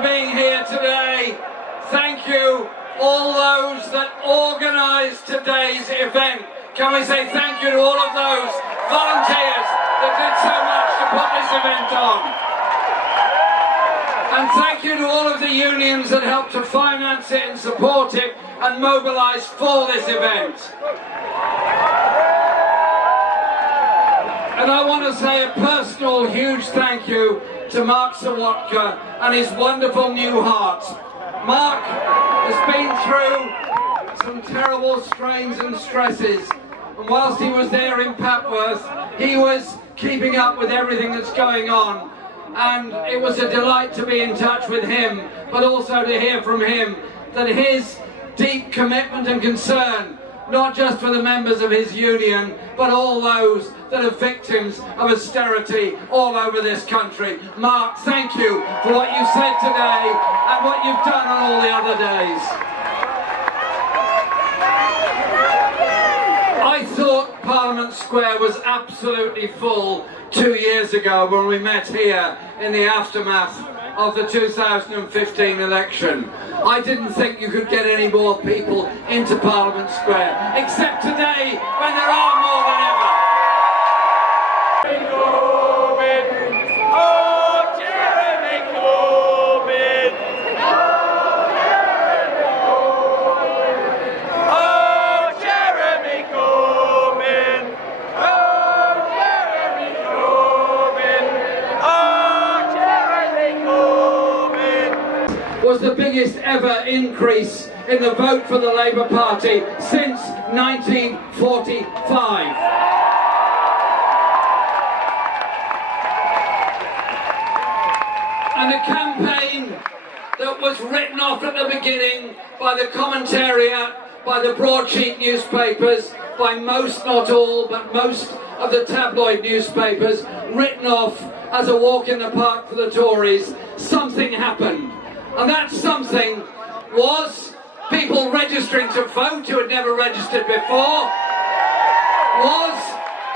for being here today. Thank you, all those that organised today's event. Can we say thank you to all of those volunteers that did so much to put this event on? And thank you to all of the unions that helped to finance it and support it and mobilise for this event. And I want to say a personal huge thank you to Mark Sawatka and his wonderful new heart. Mark has been through some terrible strains and stresses, and whilst he was there in Papworth, he was keeping up with everything that's going on. And it was a delight to be in touch with him, but also to hear from him that his deep commitment and concern, not just for the members of his union, but all those that are victims of austerity all over this country. Mark, thank you for what you said today and what you've done on all the other days. I thought Parliament Square was absolutely full 2 years ago when we met here in the aftermath of the 2015 election. I didn't think you could get any more people into Parliament Square, except today when there are more than ever. Was the biggest ever increase in the vote for the Labour Party since 1945. And a campaign that was written off at the beginning by the commentariat, by the broadsheet newspapers, by most, not all, but most of the tabloid newspapers, written off as a walk in the park for the Tories. Something happened. And that something was people registering to vote who had never registered before, was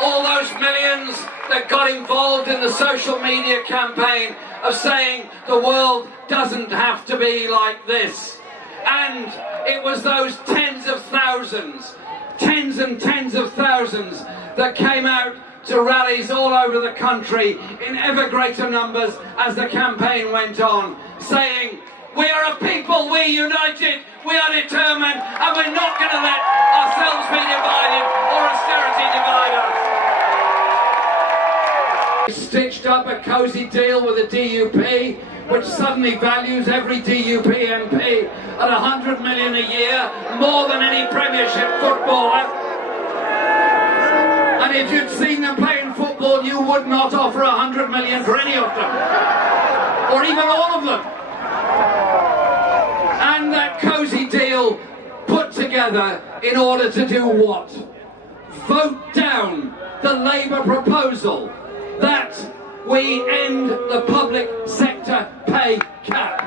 all those millions that got involved in the social media campaign of saying the world doesn't have to be like this. And it was those tens and tens of thousands that came out to rallies all over the country in ever greater numbers as the campaign went on, saying, we are a people, we united, we are determined, and we're not going to let ourselves be divided or austerity divide us. Stitched up a cosy deal with the DUP, which suddenly values every DUP MP at 100 million a year, more than any Premiership footballer. And if you'd seen them playing football, you would not offer 100 million for any of them, or even all of them. And that cosy deal put together in order to do what? Vote down the Labour proposal that we end the public sector pay cap.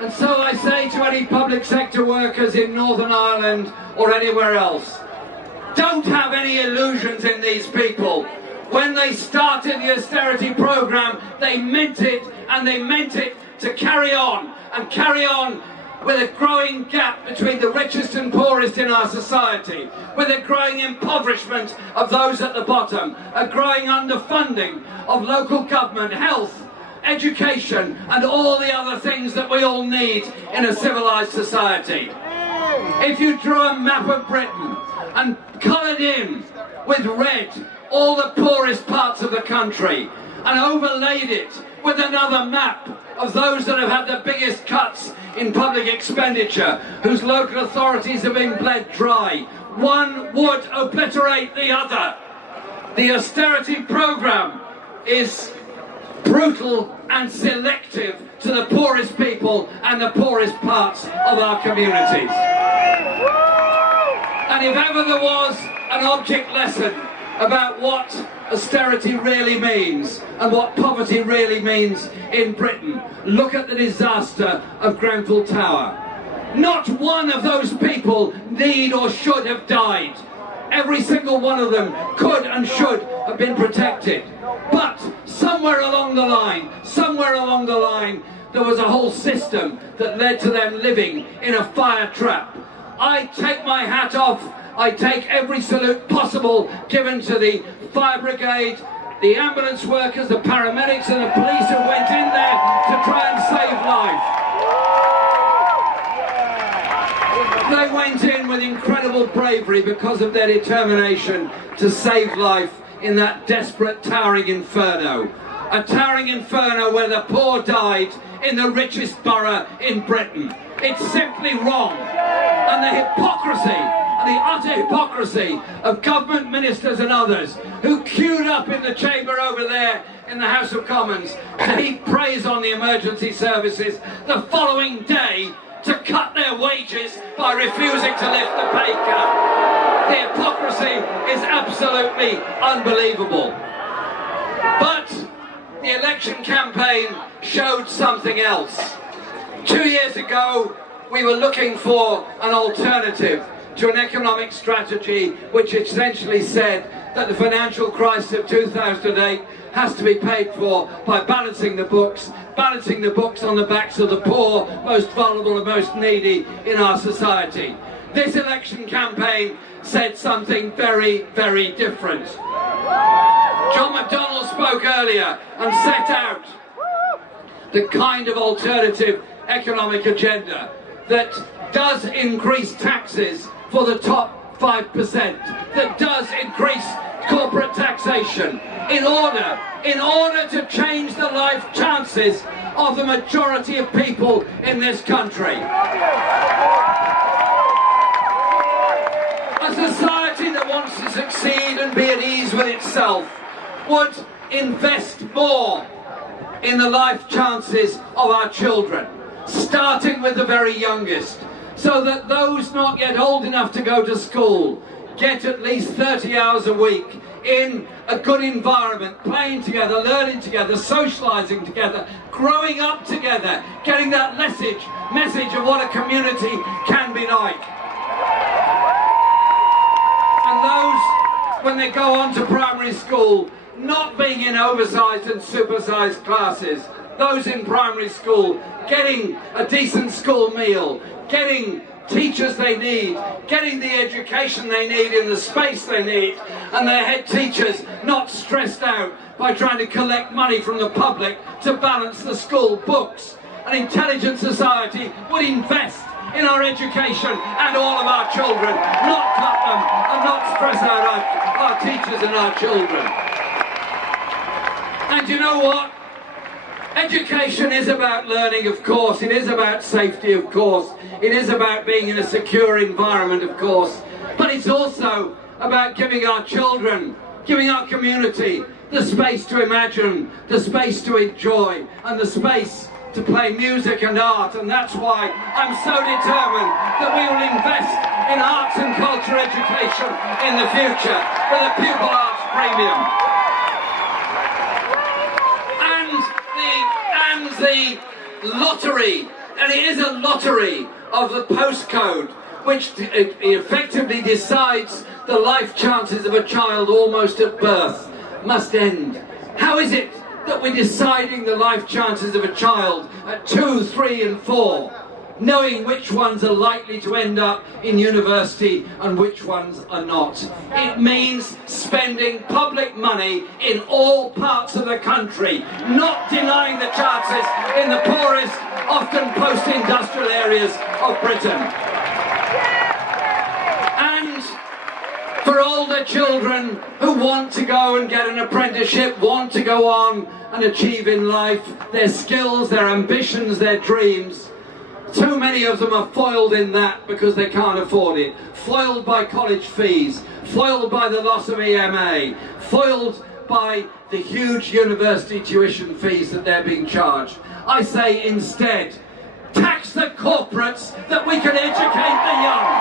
And so I say to any public sector workers in Northern Ireland or anywhere else, don't have any illusions in these people. When they started the austerity programme, they meant it, and they meant it to carry on, and carry on with a growing gap between the richest and poorest in our society, with a growing impoverishment of those at the bottom, a growing underfunding of local government, health, education, and all the other things that we all need in a civilised society. If you drew a map of Britain and coloured in with red all the poorest parts of the country and overlaid it with another map of those that have had the biggest cuts in public expenditure, whose local authorities have been bled dry, one would obliterate the other. The austerity programme is brutal and selective to the poorest people and the poorest parts of our communities. And if ever there was an object lesson about what austerity really means and what poverty really means in Britain, look at the disaster of Grenfell Tower. Not one of those people need or should have died. Every single one of them could and should have been protected. But somewhere along the line, there was a whole system that led to them living in a fire trap. I take my hat off. I take every salute possible given to the fire brigade, the ambulance workers, the paramedics and the police who went in there to try and save life. They went in with incredible bravery because of their determination to save life in that desperate towering inferno. A towering inferno where the poor died in the richest borough in Britain. It's simply wrong. And the hypocrisy, and the utter hypocrisy of government ministers and others who queued up in the chamber over there in the House of Commons to heap praise on the emergency services the following day to cut their wages by refusing to lift the pay cap. The hypocrisy is absolutely unbelievable. But the election campaign showed something else. 2 years ago, we were looking for an alternative to an economic strategy which essentially said that the financial crisis of 2008 has to be paid for by balancing the books on the backs of the poor, most vulnerable and most needy in our society. This election campaign said something very, very different. John McDonnell spoke earlier and set out the kind of alternative economic agenda that does increase taxes for the top 5%, that does increase corporate taxation in order to change the life chances of the majority of people in this country. A society that wants to succeed and be at ease with itself would invest more in the life chances of our children, starting with the very youngest, so that those not yet old enough to go to school get at least 30 hours a week in a good environment, playing together, learning together, socialising together, growing up together, getting that message of what a community can be like. And those, when they go on to primary school, not being in oversized and supersized classes, those in primary school getting a decent school meal, getting teachers they need, getting the education they need in the space they need, and their head teachers not stressed out by trying to collect money from the public to balance the school books. An intelligent society would invest in our education and all of our children, not cut them and not stress out our teachers and our children. And you know what? Education is about learning, of course. It is about safety, of course. It is about being in a secure environment, of course. But it's also about giving our children, giving our community the space to imagine, the space to enjoy, and the space to play music and art. And that's why I'm so determined that we will invest in arts and culture education in the future with a pupil arts premium. The lottery, and it is a lottery of the postcode which effectively decides the life chances of a child almost at birth, must end. How is it that we're deciding the life chances of a child at 2, 3 and 4, knowing which ones are likely to end up in university and which ones are not? It means spending public money in all parts of the country, not denying the chances in the poorest, often post-industrial areas of Britain. And for older children who want to go and get an apprenticeship, want to go on and achieve in life their skills, their ambitions, their dreams, too many of them are foiled in that because they can't afford it. Foiled by college fees, foiled by the loss of EMA, foiled by the huge university tuition fees that they're being charged. I say instead, tax the corporates that we can educate the young.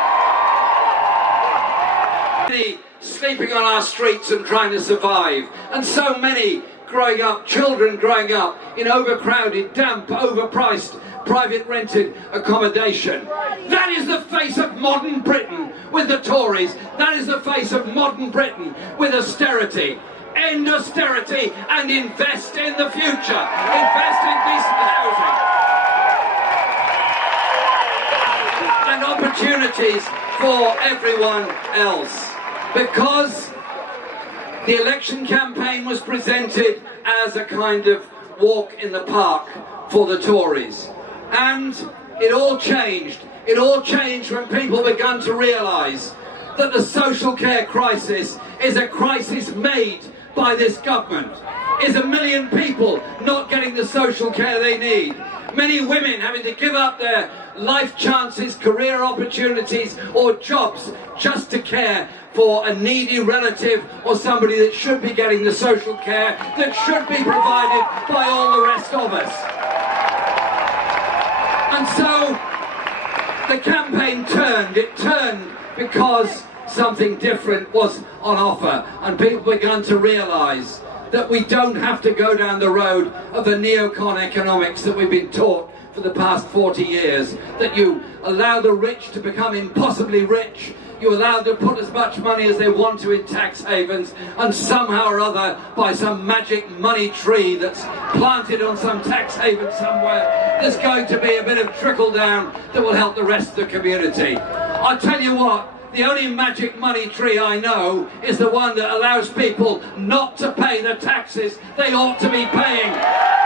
Many sleeping on our streets and trying to survive, and so many growing up, children growing up in overcrowded, damp, overpriced private rented accommodation. That is the face of modern Britain with the Tories. That is the face of modern Britain with austerity. End austerity and invest in the future. Invest in decent housing and opportunities for everyone else. Because the election campaign was presented as a kind of walk in the park for the Tories. And it all changed. It all changed when people began to realise that the social care crisis is a crisis made by this government. Is 1 million people not getting the social care they need. Many women having to give up their life chances, career opportunities or jobs just to care for a needy relative or somebody that should be getting the social care that should be provided by all the rest of us. And so the campaign turned. It turned because something different was on offer, and people began to realise that we don't have to go down the road of the neocon economics that we've been taught for the past 40 years, that you allow the rich to become impossibly rich, you allow them to put as much money as they want to in tax havens, and somehow or other, by some magic money tree that's planted on some tax haven somewhere, there's going to be a bit of trickle down that will help the rest of the community. I'll tell you what, the only magic money tree I know is the one that allows people not to pay the taxes they ought to be paying.